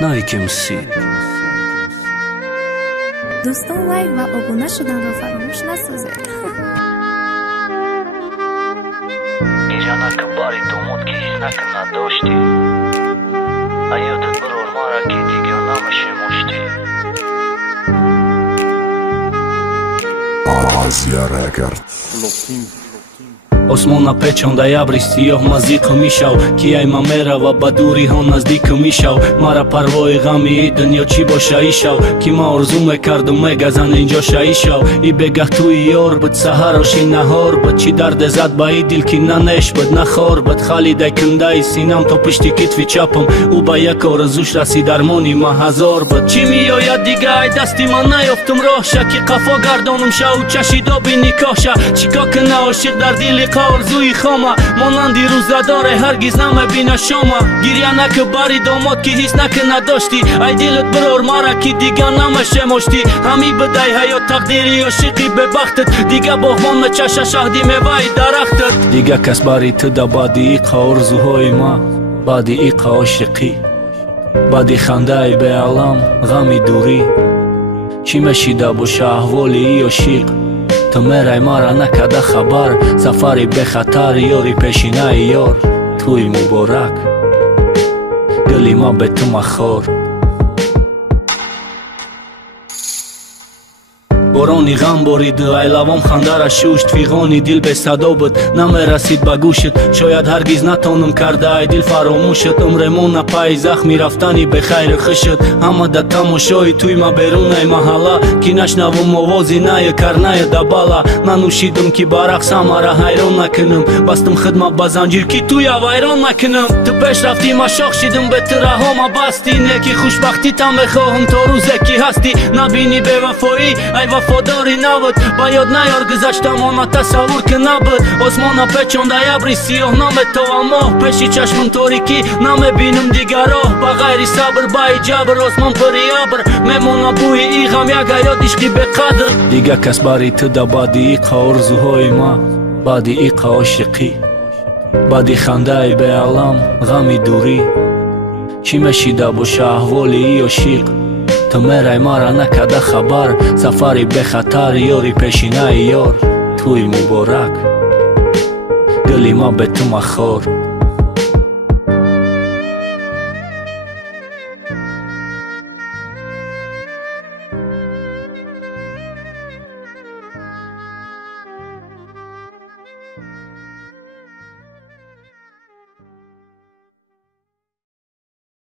نایک MC. دوستان لایک و آبونه شدن رو فراموش نسازید. ایجانا که باری دومود که هیچ نکن نداشتی ایاتت برور مارا که دیگه نمشه مشتی Азия Рекорд. Осмона печон даябри сиёҳ мазиқу мишав ки ай ма мерава ба дуриҳо наздику мишав мара парвои ғами и дунё чӣ боша ишав ки ма орзу мекарду мегазан инҷо шаишав и бегаҳ туи ёр буд саҳароши наҳор буд чӣ дарде зад ба и дил ки на неш буд на хор буд халидай кундаи синам то пишти китфи чапам ӯ ба як орзуш раси дармони ма ҳазор буд чӣ меояд дига ай дасти ман наёфтум роҳша ки қафо гардонум шаву чаши доби никоҳша чӣ ко кина ошиқ дар дили орзуи хома монанди рӯзадоре ҳаргиз намебина шома гирья накӯ бари домод ки ҳис накуна дошти ай дилат бирор мара ки дига намешемошти ҳамӣ бидай ҳаёт тақдири ошиқи бебахтат дига боғбон мечаша шаҳди меваи дарахтат дига кас бари туда баъди иқа орзуҳои ма баъди иқа ошиқӣ баъди хандаи беалам ғами дурӣ чӣ мешида боша аҳволи и ошиқ تو мерай мара накарда хабар сафари бехатар ёри пешинаи ёр тӯи муборак дили ма бе ту махор борони ғам бориду ай лавом хандара шушт фиғони дил бесадо буд намерасид ба гӯшат шояд ҳаргиз натонам карда ай дил фаромӯшат умремона пайи захми рафтани бехайру хушат ҳама да тамошои туй ма берунаи маҳалла ки нашнавум овози наю карнаю дабала нанӯшидум ки ба рақс ҳамара ҳайрон накунам бастум хидмат ба занҷир ки туя вайрон накунам ту пеш рафтӣ ма шоқ шидум бетираҳо ма басти неки хушбахтита мехоҳам то рӯзе ки ҳастӣ набини бевафоӣ ай вафодори набуд ба ёд наёр гузаштамона тасаввур ки набуд осмона печонда ябри сиёҳ наметовам моҳ пеши чашмум торикӣ намебинам дига роҳ ба ғайри сабр баи ҷабр осмон пури абр мемона бӯи и ғам як ҳаёт ишқи беқадр дига кас бари туда баъди иқа орзуҳои ма баъди иқа ошиқӣ баъди хандаи беалам ғами дурӣ чӣ мешида боша аҳволи и ошиқ تو мерай мара накарда хабар сафари бехатар ёри пешинаи ёр тӯи муборак дили ма бе ту махор